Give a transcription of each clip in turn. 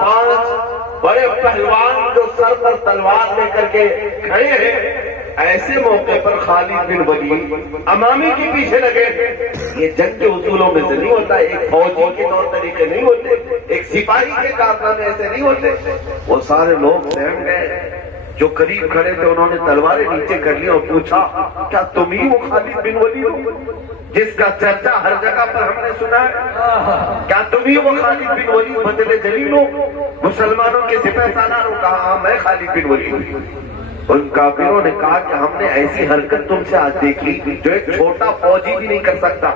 5 بڑے پہلوان جو سر پر تلوار لے کر کے کھڑے ہیں، ایسے موقع پر خالد بن ولید امامی کے پیچھے لگے۔ یہ جنگ کے اصولوں میں سے نہیں ہوتا، ایک فوجی کے طور طریقے نہیں ہوتے، ایک سپاہی کے کارنامے ایسے نہیں ہوتے۔ وہ سارے لوگ سہم گئے، جو قریب کھڑے تھے انہوں نے تلواریں نیچے کر لی اور پوچھا کیا تم ہی وہ خالد بن ولید ہو جس کا چرچا ہر جگہ پر ہم نے سنا ہے؟ کیا تم ہی وہ خالد بن ولید بدل جلیل ہو، مسلمانوں کے سپہ سالار ہو؟ کہا ہاں میں خالد بن ولید ہوں۔ ان کافروں نے کہا کہ ہم نے ایسی حرکت تم سے آج دیکھی جو ایک چھوٹا فوجی بھی نہیں کر سکتا۔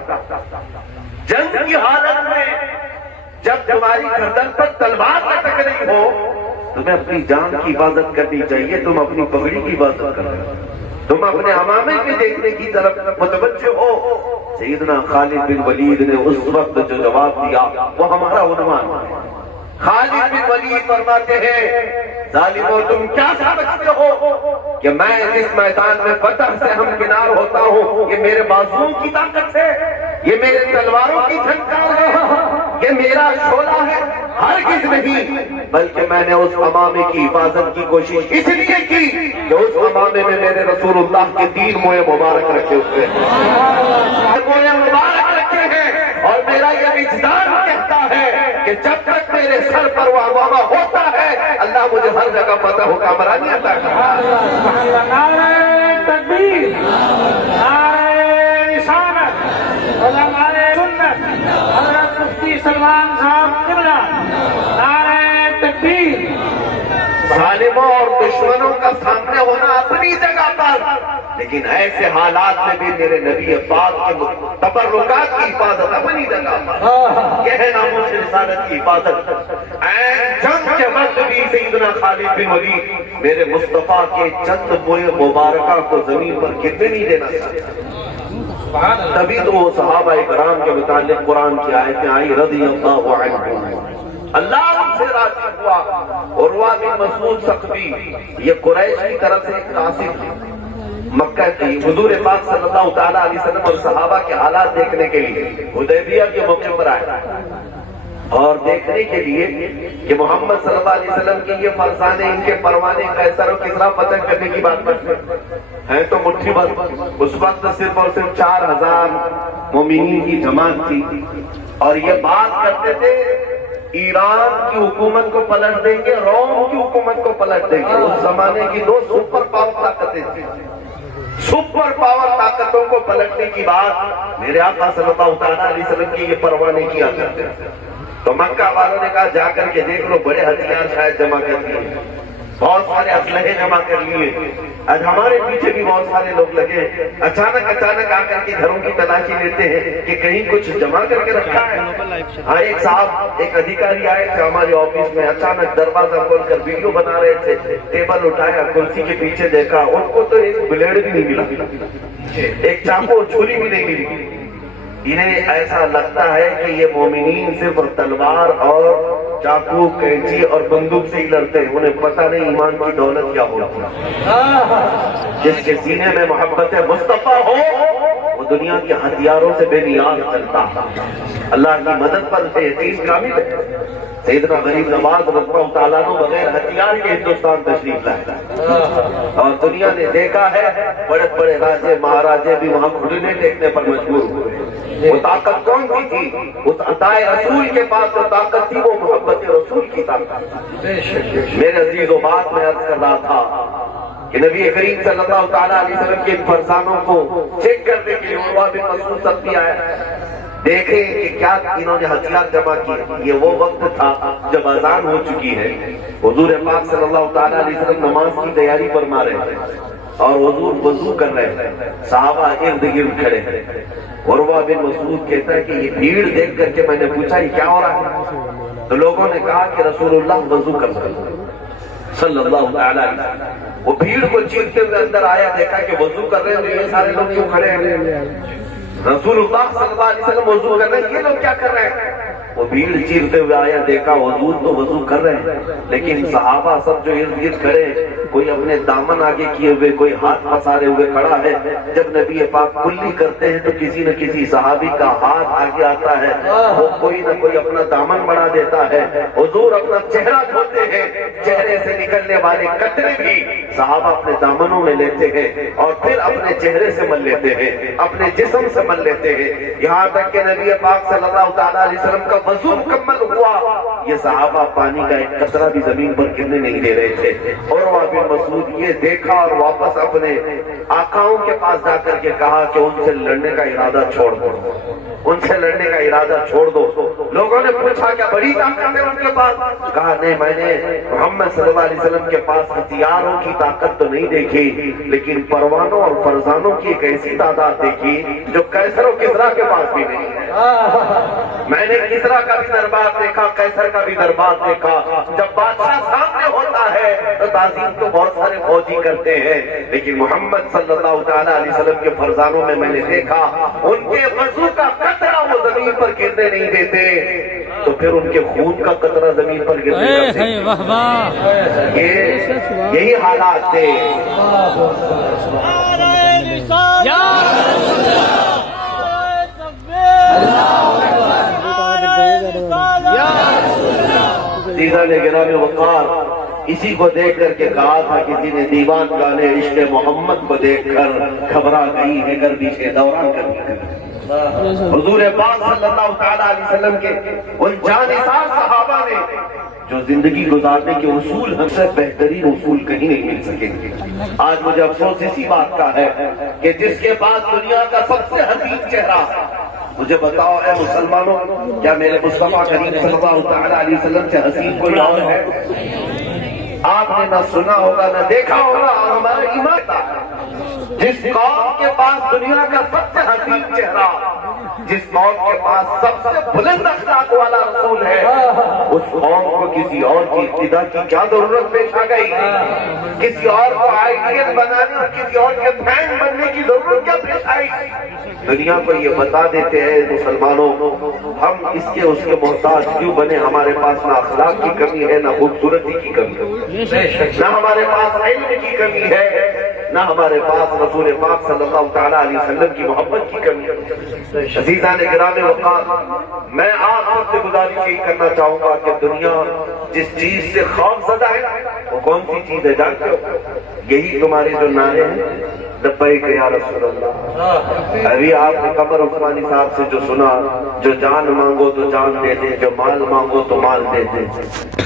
جنگ کی حالت میں جب تمہاری گردن پر تلوار لٹک رہی ہو، تمہیں اپنی جان کی حفاظت کرنی چاہیے، تم اپنی پگڑی کی حفاظت کر رہے ہو، تم اپنے امامے کے دیکھنے کی طرف متوجہ ہو۔ سیدنا خالد بن ولید نے اس وقت جو جواب دیا وہ ہمارا عنوان ہے۔ خالد بن ولید فرماتے ہیں ظالموں تم کیا سمجھتے ہو کہ میں جس میدان میں فتح سے ہمکنار ہوتا ہوں یہ میرے بازوؤں کی طاقت ہے، یہ میرے تلواروں کی جھنکار ہے، یہ میرا شعلہ ہے؟ ہرگز نہیں، بلکہ میں نے اس امامے کی حفاظت کی کوشش اس لیے کی کہ اس امامے میں میرے رسول اللہ کے 3 موئے مبارک رکھے ہوئے ہیں، موئے مبارک رکھے ہیں، اور میرا یہ وجدان کہتا ہے کہ جب تک میرے سر پر وہ امامہ ہوتا ہے اللہ مجھے ہر جگہ فتح و کامرانی عطا کرتا ہے۔ نعرہ تکبیر، نعرہ رسالت، علماء سنت، حضرت مفتی سلمان صاحب قبلہ، نعرہ تکبیر۔ ظالموں اور دشمنوں کا سامنے ہونا اپنی جگہ پر، لیکن ایسے حالات میں بھی میرے نبی پاک کے تبرکات کی حفاظت اپنی جگہ پر، یہ ہے ناموس رسالت کی حفاظت۔ جنگ کے وقت بھی سیدنا خالد بن ولید میرے مصطفیٰ کے چند موئے مبارکہ کو زمین پر گرنے نہیں دینا چاہتا۔ تبھی تو وہ صحابہ کرام کے متعلق قرآن کی آیتیں آئی رضی اللہ عنہ، اللہ ان سے راضی ہوا۔ عروہ بن مسعود ثقفی یہ قریش کی طرف سے ایک قاصد تھے، مکہ کی حضور پاک صلی اللہ تعالیٰ علیہ وسلم اور صحابہ کے حالات دیکھنے کے لیے حدیبیہ کے موقع پر آئے اور دیکھنے کے لیے کہ محمد صلی اللہ علیہ وسلم کے یہ فرزانے ان کے پروانے قیصر و کسریٰ فتح کرنے کی بات کرتے ہیں تو مٹھی بھر۔ اس وقت صرف اور صرف 4000 مومنین کی جماعت تھی اور یہ بات کرتے تھے ایران کی حکومت کو پلٹ دیں گے، روم کی حکومت کو پلٹ دیں گے۔ اس زمانے کی 2 سپر پاور طاقتیں تھیں، سپر پاور طاقتوں کو پلٹنے کی بات میرے آقا صلی اللہ تعالیٰ علیہ وسلم کی یہ پروانے کیا کرتے تھے۔ تو مکہ والوں نے کہا جا کر کے دیکھ لو، بڑے ہتھیار شاید جمع کر لیے، بہت سارے اسلحے جمع کر لیے، آج ہمارے پیچھے بھی بہت سارے لوگ لگے۔ اچانک آ کر کے گھروں کی تلاشی لیتے ہیں کہ کہیں کچھ جمع کر کے رکھا ہے۔ ہاں ایک صاحب ایک ادھیکاری آئے تھے ہمارے آفس میں، اچانک دروازہ کھول کر ویڈیو بنا رہے تھے، ٹیبل اٹھایا، کرسی کے پیچھے دیکھا، ان کو تو ایک بلیڈ بھی نہیں ملا، ایک چاقو اور چھری بھی نہیں ملی۔ انہیں ایسا لگتا ہے کہ یہ مومنین صرف تلوار اور چاقو، کینچی اور بندوق سے ہی لڑتے ہیں، انہیں پتہ نہیں ایمان کی دولت کیا ہوتی ہے۔ جس کے سینے میں محبت مصطفیٰ ہو وہ دنیا کے ہتھیاروں سے بے نیاز چلتا، اللہ کی مدد پر سے یقین کامل ہے۔ سیدنا غریب نواز رضی اللہ تعالیٰ عنہ بغیر ہتھیار کے ہندوستان تشریف لائے اور دنیا نے دیکھا ہے بڑے بڑے راجے مہاراجے بھی وہاں گھٹنے ٹیکنے پر مجبور ہوئے۔ وہ طاقت کون سی تھی؟ اس عطائے رسول کے پاس جو طاقت تھی وہ محبت رسول کی طاقت۔ میرے عزیزو بات میں عرض کر رہا تھا کہ نبی کریم صلی اللہ تعالیٰ علیہ وسلم کے فرزانوں کو چیک کرنے کے لیے عروہ بن مسعود ثقفی آیا، دیکھیں کہ کیا انہوں نے ہتھیار جمع کیے۔ یہ وہ وقت تھا جب اذان ہو چکی ہے، حضور پاک صلی اللہ تعالیٰ علیہ وسلم نماز کی تیاری فرما رہے ہیں اور حضور وضو کر رہے ہیں، صحابہ ارد گرد کھڑے ہیں۔ عروہ بن مسعود کہتا ہے کہ یہ بھیڑ دیکھ کر کے میں نے پوچھا یہ کیا ہو رہا ہے؟ تو لوگوں نے کہا کہ رسول اللہ وضو کر رہے ہیں صلی اللہ تعالیٰ علیہ وسلم۔ وہ بھیڑ کو چیرتے ہوئے اندر آیا، دیکھا کہ وضو کر رہے ہیں، یہ سارے لوگ کیوں کھڑے ہیں؟ رسول اللہ صلی اللہ علیہ وسلم وضو کر رہے ہیں، یہ لوگ کیا کر رہے ہیں؟ وہ بھیڑ چیرتے ہوئے آیا، دیکھا حضور تو وضو کر رہے ہیں، لیکن صحابہ سب جو ارد گرد کھڑے، کوئی اپنے دامن آگے کیے ہوئے، کوئی ہاتھ پسارے ہوئے کھڑا ہے۔ جب نبی پاک کلی کرتے ہیں تو کسی نہ کسی صحابی کا ہاتھ آگے آتا ہے، وہ کوئی نہ کوئی اپنا دامن بڑھا دیتا ہے۔ حضور اپنا چہرہ دھوتے ہیں، چہرے سے نکلنے والے قطرے بھی صحابہ اپنے دامنوں میں لیتے ہیں اور پھر اپنے چہرے سے مل لیتے ہیں، اپنے جسم سے مل لیتے ہیں، یہاں تک کہ نبی پاک صلی اللہ تعالیٰ علیہ وسلم کا وضو مکمل ہوا، یہ صحابہ پانی کا ایک قطرہ بھی زمین پر گرنے نہیں دے رہے تھے۔ عروہ بن مسعود یہ دیکھا اور واپس اپنے آقاؤں کے پاس جا کر کے کہا کہ ان سے لڑنے کا ارادہ چھوڑ دو، ان سے لڑنے کا ارادہ چھوڑ دو۔ لوگوں نے پوچھا کیا بڑی طاقت ہے ان کے پاس؟ کہا نہیں، میں نے محمد صلی اللہ علیہ وسلم کے پاس ہتھیاروں کی طاقت تو نہیں دیکھی، لیکن پروانوں اور فرزانوں کی ایک ایسی تعداد دیکھی جو قیصر و کسریٰ کے پاس بھی نہیں ہے۔ میں نے کسریٰ کا بھی دربار دیکھا، قیصر کا بھی دربار دیکھا۔ جب بادشاہ سامنے ہوتا ہے تو تعظیم تو بہت سارے فوجی کرتے ہیں، لیکن محمد صلی اللہ تعالیٰ علیہ وسلم کے فرزانوں میں نے دیکھا ان کے وضو کا قطرہ وہ زمین پر گرنے نہیں دیتے، تو پھر ان کے خون کا قطرہ زمین پر گرنے لگتے۔ یہی حالات تھے۔ عزیزان گرامی وقار، اسی کو دیکھ کر کے کہا تھا کسی نے، دیوان گانے عشق محمد کو دیکھ کر گھبرا گئی ہے گردش دوران کرنے۔ حضور پاک صلی اللہ تعالیٰ علیہ وسلم کے ان جانثار صحابہ نے جو زندگی گزارنے کے اصول ہم سے بہترین اصول کہیں نہیں مل سکیں گے۔ آج مجھے افسوس اسی بات کا ہے کہ جس کے پاس دنیا کا سب سے حسین چہرہ، مجھے بتاؤ اے مسلمانوں، کیا میرے مصطفیٰ کریم صلی اللہ تعالیٰ علیہ وسلم سے حسین کوئی اور ہے؟ آپ نے نہ سنا ہوگا نہ دیکھا ہوگا، اور ہمارا ایمان تھا جس قوم کے پاس دنیا کا سب سے حسین چہرہ، جس قوم کے پاس سب سے بلند اخلاق والا رسول ہے، اس قوم کو کسی اور کی ابتدا کی کیا ضرورت پیش آ گئی؟ کسی اور کو آئیڈیل بنانے اور کسی اور کے فین بننے کی ضرورت کیا پیش آئی؟ دنیا کو یہ بتا دیتے ہیں مسلمانوں، ہم اس کے اس کے محتاج کیوں بنے؟ ہمارے پاس نہ اخلاق کی کمی ہے، نہ خوبصورتی کی کمی ہے، نہ ہمارے پاس علم کی کمی ہے، نہ ہمارے پاس رسول پاک صلی اللہ تعالیٰ علیہ وسلم کی محبت کی کمی ہے۔ عزیزان گرامی وقار، میں آپ سب سے گزارش یہی کرنا چاہوں گا کہ دنیا جس چیز سے خوف زدہ ہے وہ کون سی چیز ہے جانتے ہو؟ یہی تمہارے جو نعرے ہیں، لبیک یا رسول اللہ۔ ابھی آپ نے قمر عثمانی صاحب سے جو سنا، جو جان مانگو تو جان دے دے، جو مال مانگو تو مال دے دے،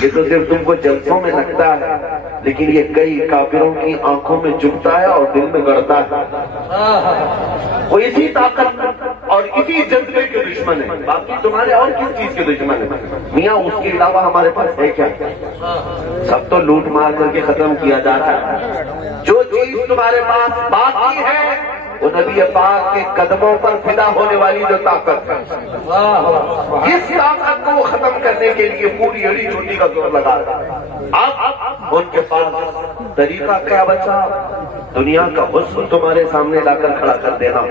یہ تو صرف تم کو جلسوں میں لگتا ہے، لیکن یہ کئی کافروں کی آنکھوں میں چبھتا ہے اور دل میں گڑتا ہے۔ وہ اسی طاقت اور اسی جذبے کے دشمن ہے، باقی تمہارے اور کس چیز کے دشمن ہے؟ میاں اس کے علاوہ ہمارے پاس ہے کیا؟ سب تو لوٹ مار کر کے ختم کیا جاتا ہے۔ جو چیز تمہارے پاس باقی ہے وہ نبی پاک کے قدموں پر فدا ہونے والی جو طاقت ہے، اس طاقت کو ختم کرنے کے لیے پوری اڑی چوٹی کا زور لگا رہا ہے۔ اب ان کے پاس طریقہ کیا بچا؟ دنیا کا حسن تمہارے سامنے لا کر کھڑا کر دینا،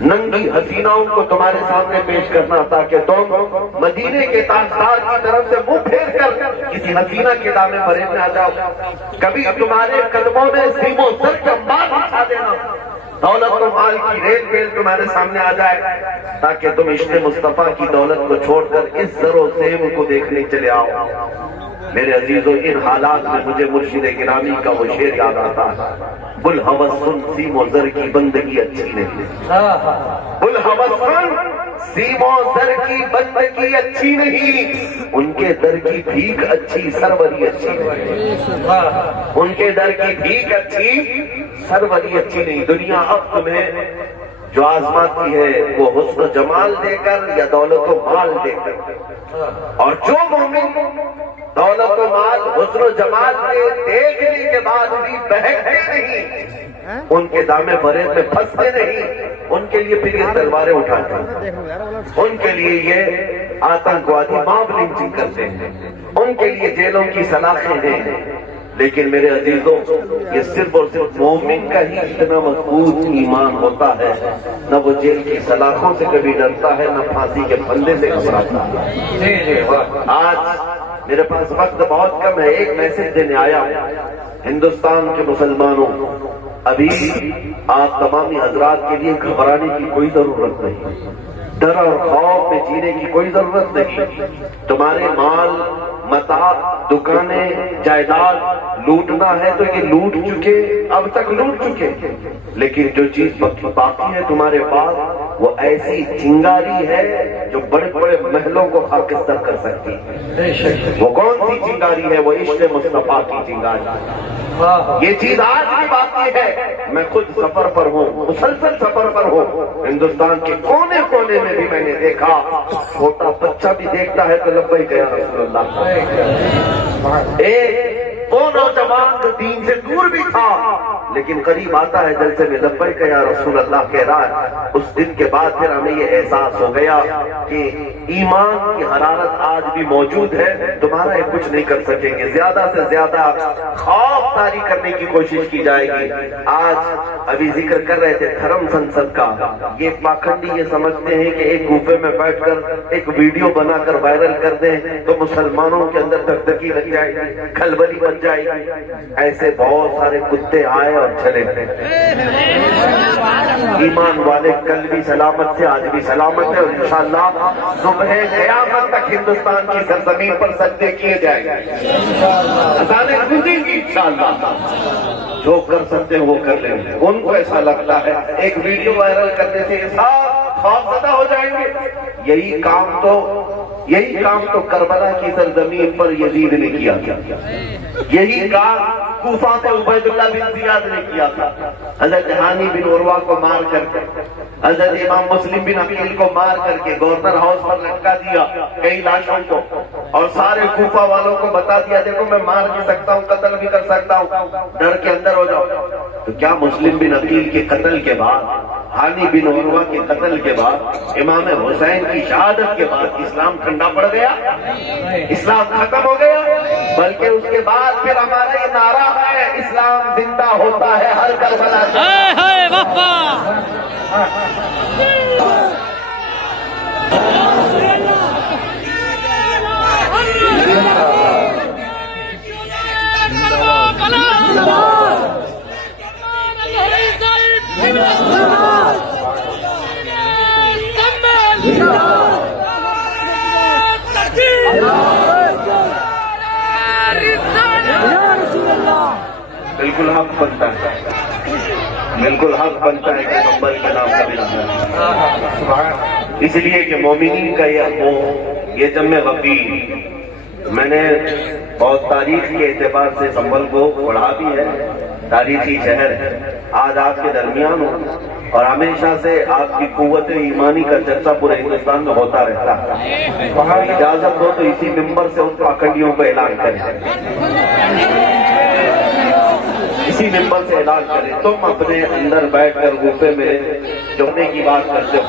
ننگی حسیناؤں کو تمہارے سامنے پیش کرنا، تاکہ تم مدینے کے تاجدار کی طرف سے منہ پھیر کر کسی حسینہ کے دامے فریب میں آ جاؤ۔ کبھی تمہارے قدموں میں سیم و زر کا مال بچھا دینا، دولت و مال کی ریل ویل تمہارے سامنے آ جائے، تاکہ تم عشق مصطفیٰ کی دولت کو چھوڑ کر اس زر و زیب کو دیکھنے چلے آؤ۔ میرے عزیزوں، ان حالات میں مجھے مرشد گرامی کا وہ شعر یاد آتا ہے، بلہوس سن سیم و زر کی بندگی اچھی نہیں، بلہوس سن سیم و زر کی بندگی اچھی نہیں، ان کے در کی بھیک اچھی سروری اچھی نہیں، ان کے در کی بھیک اچھی سروری اچھی نہیں۔ دنیا اب تمہیں جو آزماتی ہے وہ حسن و جمال دے کر یا دولت و مال دے کر، اور جو مومن دولت و مال حسن و جمال کے دیکھنے کے بعد بھی بہکتے نہیں، ان کے دامے فریب میں پھنستے نہیں، ان کے لیے پھر یہ تلواریں اٹھاتے ہیں، ان کے لیے یہ آتنکوادی ماب لنچنگ کرتے ہیں، ان کے لیے جیلوں کی سلاخیں ہیں، لیکن میرے عزیزوں یہ صرف اور صرف مومن کا ہی اتنا مضبوط ایمان ہوتا ہے، نہ وہ جیل کی سلاخوں سے کبھی ڈرتا ہے، نہ پھانسی کے پھندے سے گھبراتا ہے۔ آج میرے پاس وقت بہت کم ہے، ایک میسج دینے آیا ہندوستان کے مسلمانوں، ابھی آپ تمامی حضرات کے لیے گھبرانے کی کوئی ضرورت نہیں، ڈر اور خوف میں جینے کی کوئی ضرورت نہیں۔ تمہارے مال متاع دکانیں جائیداد لوٹنا ہے تو یہ لوٹ چکے، اب تک لوٹ چکے، لیکن جو چیز باقی ہے تمہارے پاس وہ ایسی چنگاری ہے جو بڑے بڑے محلوں کو خاکستر کر سکتی ہے۔ وہ کون سی چنگاری ہے؟ وہ عشق مصطفیٰ کی چنگاری۔ یہ چیز آج بھی باقی ہے۔ میں خود سفر پر ہوں، مسلسل سفر پر ہوں، ہندوستان کے کونے کونے میں بھی میں نے دیکھا، چھوٹا بچہ بھی دیکھتا ہے تو لبیک یا رسول اللہ۔ ایک وہ نوجوان جو دین سے دور بھی تھا لیکن قریب آتا ہے جلسے میں لبیک یا رسول اللہ کہہ رہا ہے۔ اس دن کے بعد پھر ہمیں یہ احساس ہو گیا کہ ایمان کی حرارت آج بھی موجود ہے، تمہارا یہ کچھ نہیں کر سکیں گے، زیادہ سے زیادہ خوف طاری کرنے کی کوشش کی جائے گی۔ آج ابھی ذکر کر رہے تھے دھرم سنسد کا، یہ پاکھنڈی یہ سمجھتے ہیں کہ ایک گوفے میں بیٹھ کر ایک ویڈیو بنا کر وائرل کر دیں تو مسلمانوں کے اندر دھکدھکی لگ جائے گی، کھلبلی بچ جائے گی۔ ایسے بہت سارے کتے آئے اور چلے گئے۔ ایمان والے کل بھی سلامت تھے، آج بھی سلامت ہے، اور انشاءاللہ صبح قیامت تک ہندوستان کی سرزمین پر سجدے کیے جائیں گے، اذانیں گونجیں گی انشاءاللہ۔ جو کر سکتے ہیں وہ کر لیں گے۔ ان کو ایسا لگتا ہے ایک ویڈیو وائرل کرنے سے سب خوف زدہ ہو جائیں گے۔ یہی کام تو کربلا کی سرزمین پر یزید نے کیا تھا، یہی کام کوفہ سے عبید اللہ بن زیاد نے کیا تھا، حضرت ہانی بن عروہ کو مار کر کے، حضرت امام مسلم بن عقیل کو مار کر کے گورنر ہاؤس پر لٹکا دیا کئی لاشوں کو، اور سارے کوفہ والوں کو بتا دیا دیکھو میں مار بھی سکتا ہوں، قتل بھی کر سکتا ہوں، ڈر کے اندر ہو جاؤ۔ تو کیا مسلم بن عقیل کے قتل کے بعد، ہانی بن عروہ کے قتل کے بعد، امام حسین کی شہادت کے بعد اسلام ٹھنڈا پڑ گیا؟ اسلام ختم ہو گیا؟ بلکہ اس کے بعد پھر ہمارا یہ نعرہ ہے اسلام زندہ ہوتا ہے ہر کربلا سے۔ بالکل حق بنتا ہے، بالکل حق بنتا ہے کہ پیغمبر کے نام کا بھی نام، اس لیے کہ مومنین کا یہ جم غفیر۔ میں نے بہت تاریخ کے اعتبار سے سنبھل کو پڑھا بھی ہے، تاریخی شہر ہے، آج آپ کے درمیان ہوں، اور ہمیشہ سے آپ کی قوت ایمانی کا چرچا پورے ہندوستان میں ہوتا رہتا ہے۔ وہاں اجازت ہو تو اسی ممبر سے ان پاکھنڈیوں کو اعلان کریں، اسی ممبر سے اعلان کریں، تم اپنے اندر بیٹھ کر غرفے میں جوڑنے کی بات کرتے ہو۔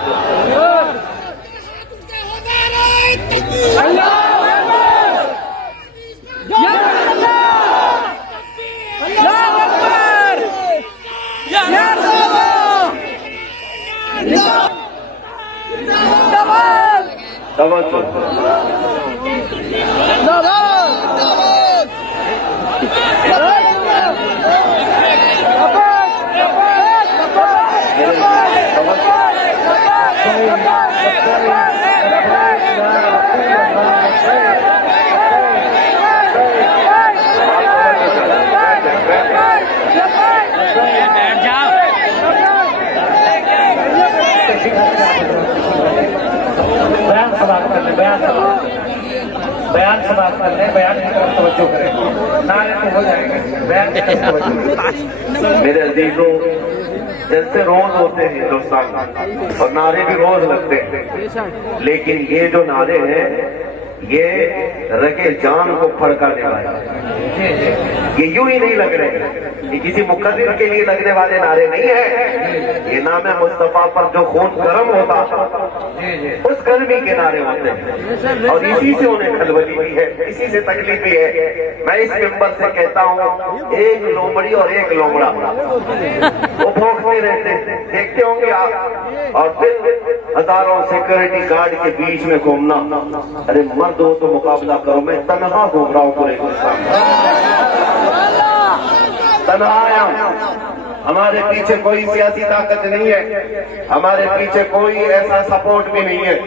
بیان سماعت کر لیں، بیان کی طرف توجہ کریں، نعرے تو ہو جائیں گے، بیان کی طرف توجہ کریں۔ میرے عزیزوں، جیسے روز ہوتے ہیں ہندوستان اور نعرے بھی روز لگتے ہیں، لیکن یہ جو نعرے ہیں یہ رگے جان کو پھڑکانے والے، یہ یوں ہی نہیں لگ رہے، یہ کسی مقرر کے لیے لگنے والے نعرے نہیں ہیں، یہ نام مصطفیٰ پر جو خون گرم ہوتا اس گرمی کے نعرے ہوتے ہیں، اور اسی سے انہیں کھلبلی بھی ہے، اسی سے تکلیف بھی ہے۔ میں اس ممبر سے کہتا ہوں، ایک لومڑی اور ایک لومڑا وہ بھونکتے رہتے ہیں، دیکھتے ہوں گے آپ، اور پھر ہزاروں سیکورٹی گارڈ کے بیچ میں گھومنا۔ ارے مرد ہو تو مقابلہ کرو، میں تنہا گھوم رہا ہوں پورے ہندوستان میں، تنہا آیا ہوں، ہمارے پیچھے کوئی سیاسی طاقت نہیں ہے، ہمارے پیچھے کوئی ایسا سپورٹ بھی نہیں ہے۔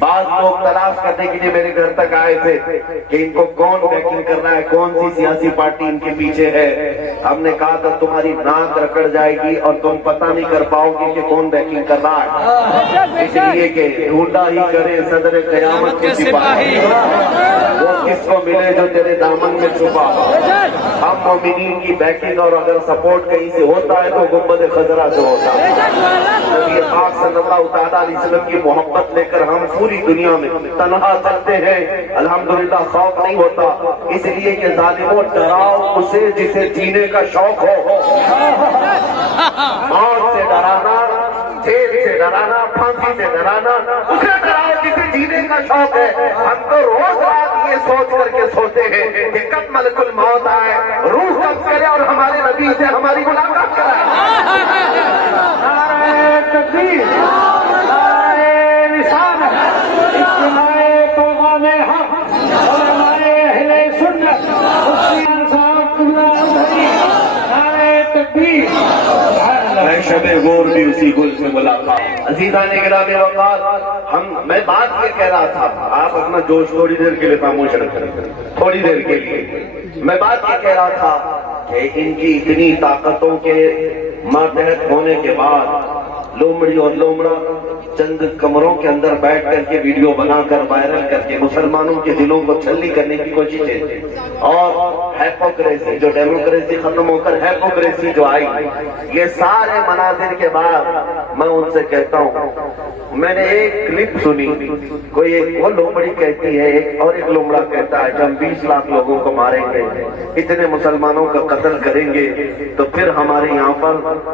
بعض لوگ تلاش کرنے کے لیے میرے گھر تک آئے تھے کہ ان کو کون بیکنگ کر رہا ہے، کون سی سیاسی پارٹی ان کے پیچھے ہے۔ ہم نے کہا تھا تمہاری ناک رکڑ جائے گی اور تم پتہ نہیں کر پاؤ گے کہ کون بیکنگ کر رہا ہے، اس لیے کہ ڈھونڈا ہی کرے صدر قیامت کے سپاہی، وہ کس کو ملے جو تیرے دامن میں چھپا۔ ہم مومنین کی بیکنگ اور اگر سپورٹ کہیں سے ہوتا ہے تو گنبد خضرا سے ہوتا ہے۔ نبی پاک صلی اللہ تعالیٰ علیہ وسلم کی محبت لے کر ہم پوری دنیا میں تنہا چلتے ہیں، الحمدللہ خوف نہیں ہوتا، اس لیے کہ ظالموں ڈراؤ اسے جسے جینے کا شوق ہو۔ موت سے ڈرانا، جیل سے ڈرانا، پھانسی سے ڈرانا، اسے ڈراؤ جسے جینے کا شوق ہے۔ ہم تو روز رات یہ سوچ کر کے سوتے ہیں کہ کب ملک الموت آئے، روح کب کرے اور ہمارے نبی سے ہماری ملاقات کرائے۔ نعرہ تکبیر، نعرہ رسالت، اجتماع پیغام حق، علماء اہل سنت، مفتیان صاحب قبلہ ازہری، نعرہ تکبیر۔ میں شب غور بھی اسی گل سے ملاقات۔ عزیزان گرامی وقار، میں بات یہ کہہ رہا تھا، آپ اپنا جوش تھوڑی دیر کے لیے خاموش رکھیں، تھوڑی دیر کے لیے میں بات یہ کہہ رہا تھا کہ ان کی اتنی طاقتوں کے ماتحت ہونے کے بعد لومڑی اور لومڑا چند کمروں کے اندر بیٹھ کر کے ویڈیو بنا کر وائرل کر کے مسلمانوں کے دلوں کو چھلنی کرنے کی کوششیں، اور ہیپوکریسی جو ڈیموکریسی ختم ہو کر ہیپوکریسی جو آئی، یہ سارے مناظر کے بعد میں ان سے کہتا ہوں، میں نے ایک کلپ سنی، کوئی ایک وہ لومڑی کہتی ہے اور ایک لومڑا کہتا ہے کہ ہم 20 لاکھ لوگوں کو ماریں گے، اتنے مسلمانوں کا قتل کریں گے تو پھر ہمارے یہاں پر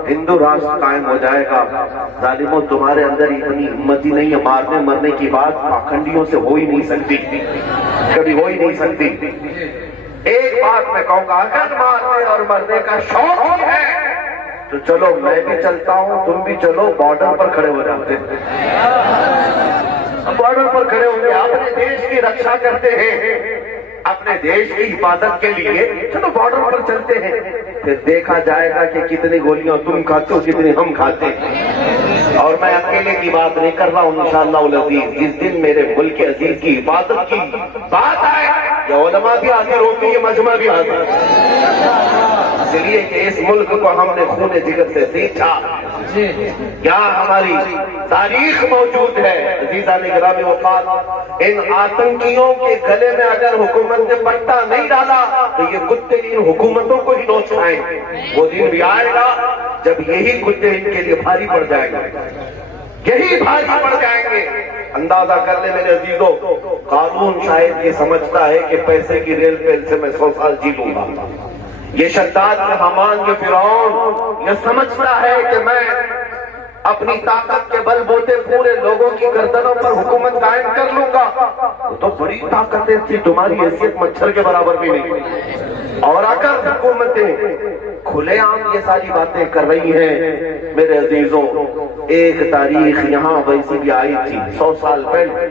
ہندو راشٹر قائم ہو جائے گا۔ ظالموں تمہارے اندر اتنی ہمت ہی نہیں ہے، مارنے مرنے کی بات پاکھنڈیوں سے ہو ہی نہیں سکتی، کبھی ہو ہی نہیں سکتی۔ ایک بات میں کہوں گا، اگر مارنے اور مرنے کا شوق ہی ہے تو چلو میں بھی چلتا ہوں، تم بھی چلو، بارڈر پر کھڑے ہو جاتے ہیں، بارڈر پر کھڑے ہوں گے، اپنے دیش کی رکشا کرتے ہیں، اپنے دیش کی حفاظت کے لیے چلو بارڈر پر چلتے ہیں، پھر دیکھا جائے گا کہ کتنی گولیاں تم کھاتے ہو کتنی ہم کھاتے ہیں۔ اور میں اکیلے کی بات نہیں کر رہا ہوں، انشاءاللہ العزیز جس دن میرے ملک عزیز کی حفاظت کی بات آئے، یہ علماء بھی حاضر ہوں گے، یہ مجمع بھی حاضر، اس لیے کہ اس ملک کو ہم نے خون جگر سے سیچا، یہاں ہماری تاریخ موجود ہے۔ عزیزان گرامی وقار، ان آتنکیوں کے گلے میں اگر حکومت نے پٹا نہیں ڈالا تو یہ کتے ان حکومتوں کو ہی نوچ کھائیں۔ وہ دن بھی آئے گا جب یہی کتے ان کے لیے بھاری پڑ جائیں گے، یہی بھاری پڑ جائیں گے۔ اندازہ کر لیں میرے عزیزوں، قانون شاید یہ سمجھتا ہے کہ پیسے کی ریل پہ سے میں 100 سال جی لوں گا، یہ شداد یہ حامان یہ فرعون یہ سمجھتا ہے کہ میں اپنی طاقت کے بل بوتے پورے لوگوں کی گردنوں پر حکومت قائم کر لوں گا۔ وہ تو بڑی طاقتیں تھی، تمہاری حیثیت مچھر کے برابر بھی نہیں۔ اور اگر حکومتیں کھلے عام یہ ساری باتیں کر رہی ہیں، میرے عزیزوں ایک تاریخ یہاں ویسی بھی آئی تھی 100 سال پہلے،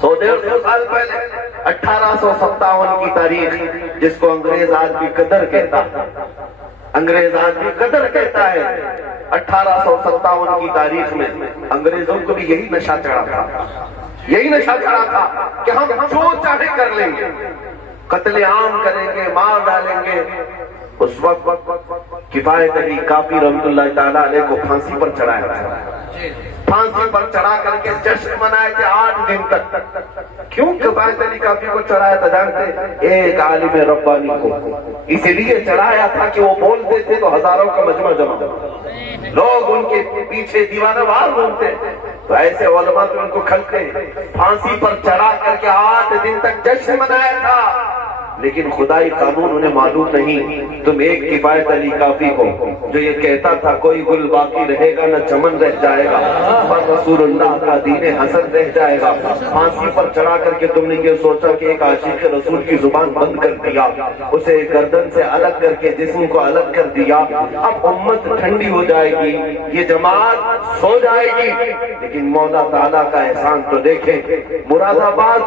100-150 سال پہلے، 1857 کی تاریخ، جس کو انگریز آج بھی قدر کہتا ہے، انگریز آج بھی قدر کہتا ہے۔ 1857 کی تاریخ میں انگریزوں کو بھی یہی نشہ چڑھا تھا، یہی نشہ چڑھا تھا کہ ہم جو چاہے کر لیں گے، قتل عام کریں گے، مار ڈالیں گے۔ اس وقت کفایت علی کافی رحمت اللہ تعالیٰ علیہ کو پھانسی پر چڑھایا تھا، پھانسی پر چڑھا کر کے جشن منائے تھے 8 دن تک. کیوں کفایت علی کافی کو چڑھایا تھا جانتے؟ ایک عالم ربانی کو اسی لیے چڑھایا تھا کہ وہ بولتے تھے تو ہزاروں کا مجمع جمع ہوتا، لوگ ان کے پیچھے دیوانہ وار گھومتے. تو ایسے علماء تو ان کو کھلتے. پھانسی پر چڑھا کر کے 8 دن تک جشن منایا تھا، لیکن خدائی قانون انہیں معلوم نہیں. تم ایک کفایت علی کافی کو جو یہ کہتا تھا کوئی گل باقی رہے گا نہ چمن رہ جائے گا، پر رسول اللہ کا دین حسن رہ جائے گا. پھانسی پر چڑھا کر کے تم نے یہ سوچا کہ ایک عاشق رسول کی زبان بند کر دیا، اسے گردن سے الگ کر کے جسم کو الگ کر دیا. اب امت ٹھنڈی ہو جائے گی، یہ جماعت سو جائے گی. لیکن مولا تعالیٰ کا احسان تو دیکھیں، مراد آباد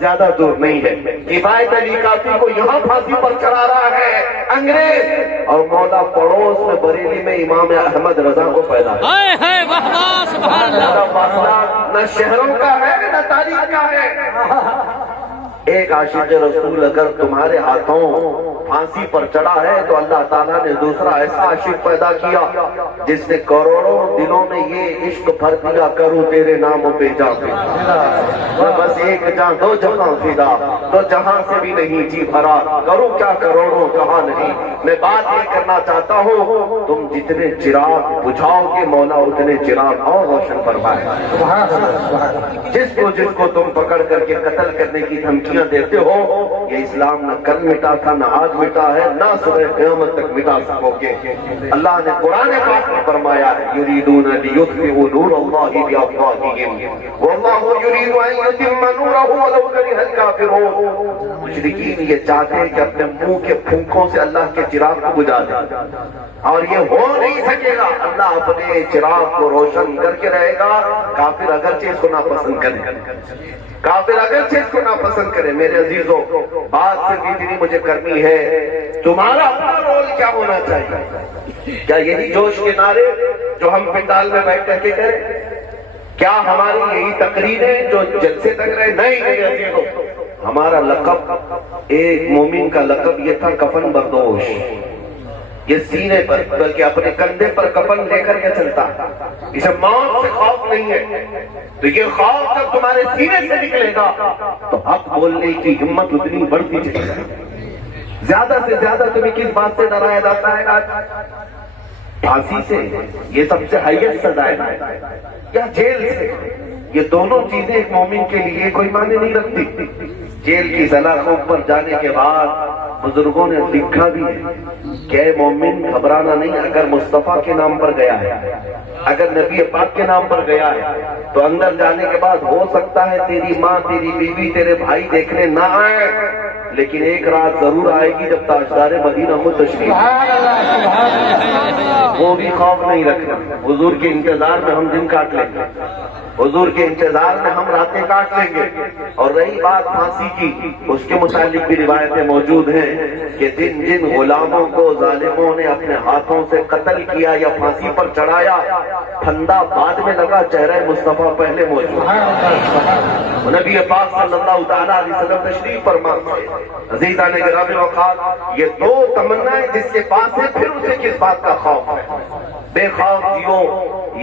زیادہ دور نہیں ہے. کفایت علی کافی کو یہاں پھانسی پر چڑھا رہا ہے انگریز، اور مولا پڑوس میں بریلی میں امام احمد رضا کو پیدا نہ شہروں کا ہے نہ تاریخ کا ہے. ایک عاشق رسول اگر تمہارے ہاتھوں پھانسی پر چڑھا ہے تو اللہ تعالیٰ نے دوسرا ایسا عاشق پیدا کیا جس نے کروڑوں دلوں میں یہ عشق بھر دیا، کروں تیرے نام پہ جا فدا، بس ایک جان دو جہاں فدا، تو جہاں سے بھی نہیں جی بھرا، کروں کیا کروڑوں جہاں نہیں. میں بات یہ کرنا چاہتا ہوں، تم جتنے چراغ بجھاؤ گے مولا اتنے چراغ اور روشن فرمائے. جس کو تم پکڑ کر کے قتل کرنے کی دھمکی دیتے ہو، یہ اسلام نہ کل مٹا تھا نہ آج مٹا ہے نہ صبح قیامت تک مٹا سکو گے. اللہ نے قرآن پاک میں فرمایا ہے یریدون لیطفئوا نور اللہ بافواہہم واللہ یرید ان یتم نورہ ولو کرہ الکافرون. مشرکین یہ چاہتے ہیں کہ اپنے منہ کے پھونکوں سے اللہ کے چراغ کو بجھا دیں، اور یہ ہو نہیں سکے گا. اللہ اپنے چراغ کو روشن کر کے رہے گا. کافر اگرچہ اس کو ناپسند کرے، کافر اگرچہ اس کو ناپسند کرے. میرے عزیزوں، بات صرف اتنی مجھے کرنی ہے، تمہارا اپنا رول کیا ہونا چاہیے؟ کیا یہی جوش کے نعرے جو ہم پنڈال میں بیٹھ کر کے کریں؟ کیا ہماری یہی تقریریں جو جلسے تک رہے؟ نہیں میرے عزیزوں، ہمارا لقب، ایک مومن کا لقب یہ تھا کفن بردوش. یہ سینے پر بلکہ اپنے کندھے پر کفن لے کر کے چلتا، اسے موت سے خوف نہیں ہے. تو یہ خوف جب تمہارے سینے سے نکلے گا تو حق بولنے کی ہمت اتنی بڑھتی چلے گی. زیادہ سے زیادہ تمہیں کس بات سے ڈرایا جاتا ہے آج؟ پھانسی سے، یہ سب سے ہائیسٹ سزا ہے، یا جیل سے. یہ دونوں چیزیں ایک مومن کے لیے کوئی معنی نہیں رکھتی. جیل کی سلاخوں پر جانے کے بعد بزرگوں نے لکھا بھی کہ مومن گھبرانا نہیں، اگر مصطفیٰ کے نام پر گیا ہے، اگر نبی پاک کے نام پر گیا ہے تو اندر جانے کے بعد ہو سکتا ہے تیری ماں، تیری بیوی، تیرے بھائی دیکھنے نہ آئے، لیکن ایک رات ضرور آئے گی جب تاجدار مدینہ کو تشریف. وہ بھی خوف نہیں رکھنا. حضور کے انتظار میں ہم دن کاٹ لیں گے، حضور کے انتظار میں ہم راتیں کاٹ لیں گے. اور رہی بات پھانسی کی، اس کے متعلق بھی روایتیں موجود ہیں کہ جن جن غلاموں کو ظالموں نے اپنے ہاتھوں سے قتل کیا یا پھانسی پر چڑھایا، پھندا بعد میں لگا، چہرہ مصطفیٰ پہلے موجود. نبی پاک صلی اللہ تعالیٰ علیہ وسلم تشریف فرما. عزیزان گرامی اوقات، یہ دو تمنائیں جس کے پاس ہے پھر اسے کس بات کا خوف ہے؟ بے خوف جیو.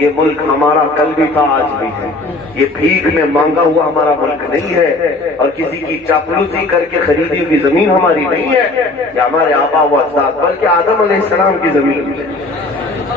یہ ملک ہمارا کل بھی تھا آج بھی ہے، یہ بھیک میں مانگا ہوا ہمارا ملک نہیں ہے، اور کسی کی چاپلوسی کر کے خریدی ہوئی زمین ہماری نہیں ہے. یہ ہمارے آبا و اجداد بلکہ آدم علیہ السلام کی زمین ہے،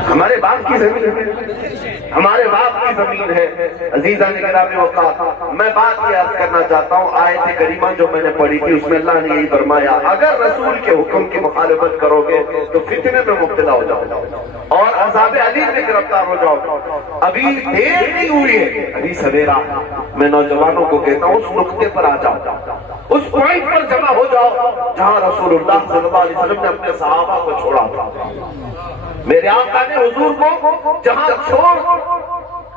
ہمارے باپ کی زمین ہے، ہمارے باپ کی زمین ہے. عزیزان گرامی اوقات، میں بات یہ عرض کرنا چاہتا ہوں، آیت کریمہ جو میں نے پڑھی تھی اس میں اللہ نے یہی فرمایا، اگر رسول کے حکم کی مخالفت کرو گے تو فتنے میں مبتلا ہو جاؤ اور عذاب علیم میں گرفتار ہو جاؤ. ابھی دیر نہیں ہوئی ہے، ابھی سویرا. میں نوجوانوں کو کہتا ہوں اس نقطے پر آ جاؤ، اس پوائنٹ پر جمع ہو جاؤ جہاں رسول اللہ صلی اللہ علیہ وسلم نے اپنے صحابہ کو چھوڑا تھا. میرے آقا نے حضور کو جہاں چھوڑ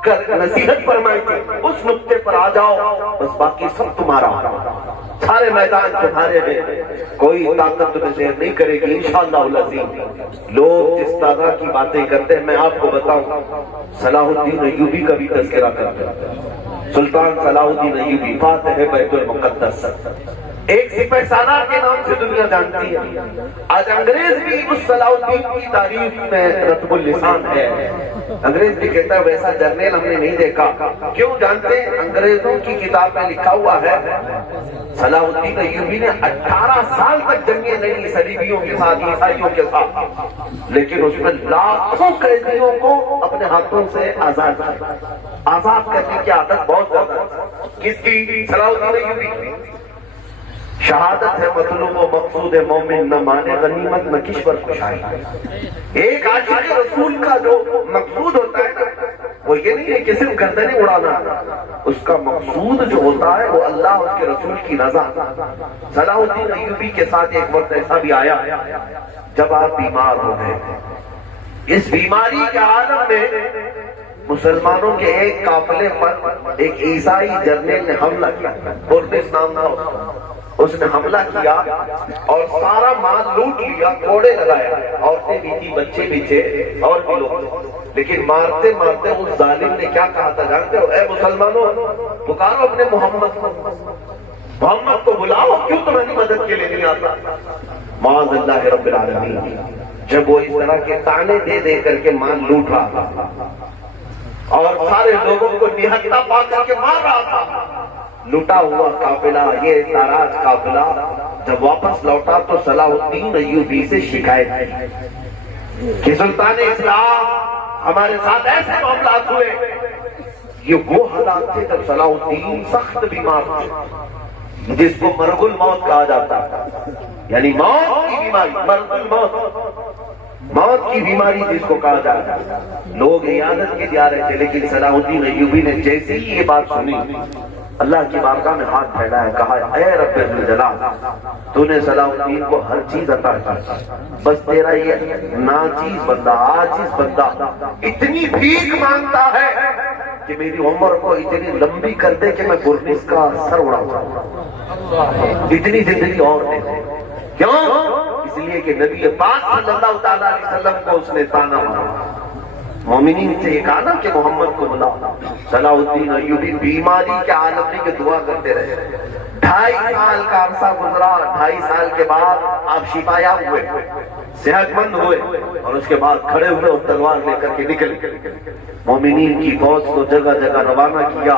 کر نصیحت فرمائی تھی اس نقطے پر آ جاؤ، بس باقی سب تمہارا، سارے میدان تمہارے ہیں. کوئی طاقت تمہیں زیر نہیں کرے گی انشاءاللہ العظیم. لوگ جس طرح کی باتیں کرتے ہیں، میں آپ کو بتاؤں، صلاح الدین ایوبی کا بھی تذکرہ کرتے ہیں. سلطان صلاح الدین ایوبی فاتح بیت المقدس، ایک سپہ سالار کے نام سے دنیا جانتی ہے۔ آج انگریز بھی اس صلاح الدین کی تعریف میں رتب اللسان ہے۔ انگریز بھی کہتا ہے ویسا جرنیل ہم نے نہیں دیکھا۔ کیوں جانتے ہیں؟ انگریزوں کی کتاب میں لکھا ہوا ہے صلاح الدین ایوبی نے 18 سال تک جنگیں لڑی صلیبیوں کے ساتھ، عیسائیوں کے ساتھ، لیکن اس میں لاکھوں قیدیوں کو اپنے ہاتھوں سے آزاد کیا۔ آزاد کرنے کی عادت بہت زیادہ ہے۔ کس کی؟ صلاح الدین ایوبی کی۔ شہادت ہے مطلوب و مقصود مومن، نہ مانے غنیمت نہ کشور کشائی۔ ایک عاشق رسول کا جو مقصود ہوتا ہے وہ یہ نہیں ہے کہ صرف گردنیں اڑانا، اس کا مقصود جو ہوتا ہے وہ اللہ اور اس کے رسول کی رضا۔ صلاح الدین ایوبی کے ساتھ ایک وقت ایسا بھی آیا جب آپ بیمار ہو گئے۔ اس بیماری کے عالم میں مسلمانوں کے ایک قافلے پر ایک عیسائی جرنیل نے حملہ کیا، برنس نام تھا اس نے حملہ کیا اور سارا مال لوٹ لیا، کوڑے لگایا، عورتیں بھی تھی، بچے بھی تھے اور بھی لوگ تھے، لیکن مارتے مارتے اس ظالم نے کیا کہا تھا جانتے ہو؟ اے مسلمانوں، پکارو اپنے محمد کو بلاؤ، کیوں تمہاری مدد کے لیے نہیں آتا؟ معاذ اللہ رب العالمین۔ جب وہ اس طرح کے تانے دے دے کر کے مال لوٹ رہا تھا اور سارے لوگوں کو نہتا پا کر کے مار رہا تھا، لٹا ہوا قافلہ، یہ تاراج قافلہ جب واپس لوٹا تو صلاح الدین ایوبی سے شکایت کی کہ سلطان اسلام ہمارے ساتھ ایسے معاملات ہوئے۔ یہ وہ حالات تھے جب صلاح الدین سخت بیمار تھے، جس کو مرض الموت کہا جاتا ہے، یعنی موت کی بیماری، مرض الموت، موت کی بیماری جس کو کہا جاتا ہے۔ لوگ عیادت کے لیے آ رہے تھے، لیکن صلاح الدین ایوبی نے جیسے ہی یہ بات سنی اللہ کی بارگاہ میں ہاتھ پھیلایا، کہا اے رب ذوالجلال، تو نے صلاح الدین کو ہر چیز عطا کی، بس تیرا یہ ناچیز بندہ، عاجز بندہ اتنی بھیک مانگتا ہے کہ میری عمر کو اتنی لمبی کر دے کہ میں برنس کا سر اڑا جاؤں، اتنی زندگی اور دے دے۔ کیوں؟ اس لیے کہ نبی پاک صلی اللہ تعالیٰ علیہ وسلم کو اس نے تانا مارا۔ مومنین سے یہ کہا نا کہ محمد کو بلا۔ صلاح الدین ایوبی بیماری کے عالم میں کہ دعا کرتے رہے، 2.5 سال کا عرصہ گزرا، 2.5 سال کے بعد آپ شفا یاب ہوئے، صحت مند ہوئے، اور اس کے بعد کھڑے ہوئے اور تلوار لے کر کے نکلے۔ مومنین کی فوج کو جگہ جگہ روانہ کیا،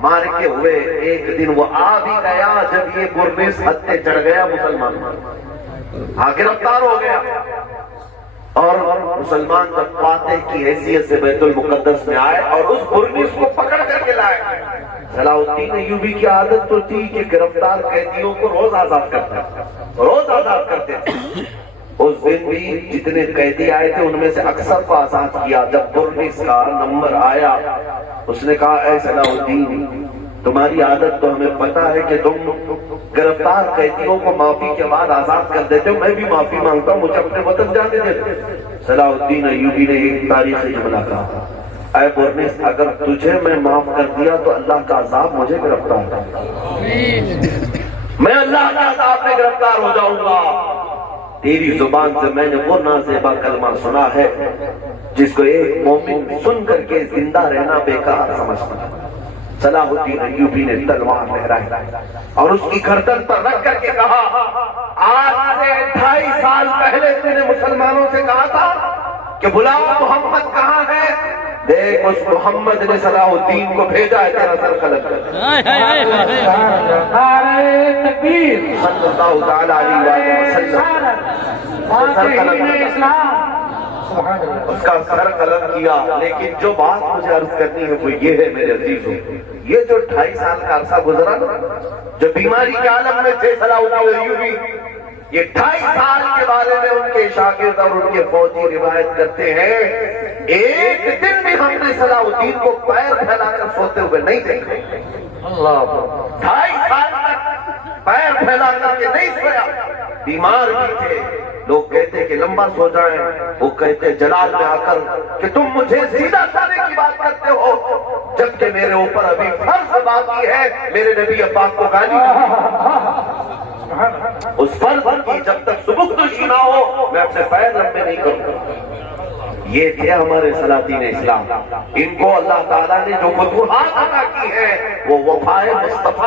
مار کے ہوئے۔ ایک دن وہ آ بھی گیا جب یہ برنس حد پہ چڑھ گیا، مسلمان ہاں گرفتار ہو گیا، اور مسلمان جب فاتح کی حیثیت سے بیت المقدس میں آئے اور اس برنس کو پکڑ کر کے لائے۔ صلاح الدین ایوبی کی عادت تو تھی کہ گرفتار قیدیوں کو روز آزاد کرتے تھے۔ اس دن بھی جتنے قیدی آئے تھے ان میں سے اکثر کو آزاد کیا۔ جب برنس کا نمبر آیا اس نے کہا اے صلاح الدین، تمہاری عادت تو ہمیں پتا ہے کہ تم گرفتار قیدیوں کو معافی کے بعد آزاد کر دیتے ہو، میں بھی معافی مانگتا ہوں، مجھے اپنے وطن جانے دیتے۔ صلاح الدین ایوبی نے ایک تاریخی جملہ کہا، اے برنس، اگر تجھے میں معاف کر دیا تو اللہ کا عذاب مجھے گرفتار کرتا، میں اللہ کا عذاب میں گرفتار ہو جاؤں گا۔ تیری زبان سے میں نے وہ نازیبا کلمہ سنا ہے جس کو ایک مومن سن کر کے زندہ رہنا بیکار سمجھتا ہے۔ صلاح الدین ایوبی نے تلوار لہرائی اور اس کی گردن پر رکھ کر کے کہا، آج سے 2.5 سال پہلے تو نے مسلمانوں سے کہا تھا کہ بلاؤ محمد کہاں ہے، دیکھ اس محمد نے صلاح الدین کو بھیجا ہے تیرا سر قلم کر۔ نعرہ تکبیر، صلی اللہ تعالیٰ علیہ وسلم، اس کا سر قلم کیا۔ لیکن جو بات مجھے عرض کرنی ہے وہ یہ ہے میرے عزیزوں، یہ جو 2.5 سال کا عرصہ گزرا نا، جو بیماری کے عالم میں تھے صلاح الدین ایوبی، یہ 2.5 سال کے بارے میں ان کے شاگرد اور ان کے فوجی روایت کرتے ہیں، ایک دن بھی ہم نے صلاح الدین کو پیر پھیلا کر سوتے ہوئے نہیں دیکھا۔ 2.5 سال تک پیر پھیلا کر کے نہیں سویا، بیمار بھی تھے۔ لوگ کہتے کہ لمبا سو جائیں، وہ کہتے جلال میں آ کر کہ تم مجھے سیدھا سانے کی بات کرتے ہو، جبکہ میرے اوپر ابھی فرض باقی ہے میرے نبی پاک کو گالی۔ اس فرض کی جب تک سبکدوشی نہ ہو میں اپنے پیر لمبے نہیں کروں گا۔ یہ تھے ہمارے سلاطین اسلام. ان کو اللہ تعالیٰ نے جو فتوحات عطا کی ہے وہ وفائے مصطفیٰ